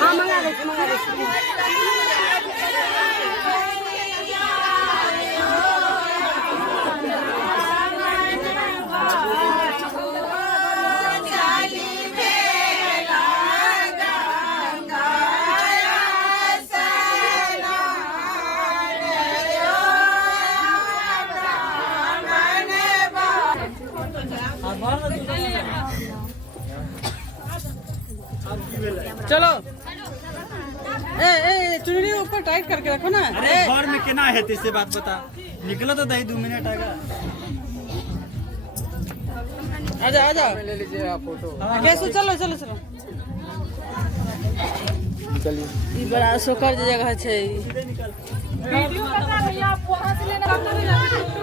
हाँ मंगा लेते चलो। चुनरी ऊपर टाइट करके रखो ना। अरे घर में केना है इससे बात बता। निकलो तो दही 2 मिनट आएगा। आजा आजा ले लीजिए आप फोटो। कैसे चलो चलो चलो चलिए। ये बड़ा सोकर जगह है। वीडियो बता रही आप वहां से लेना।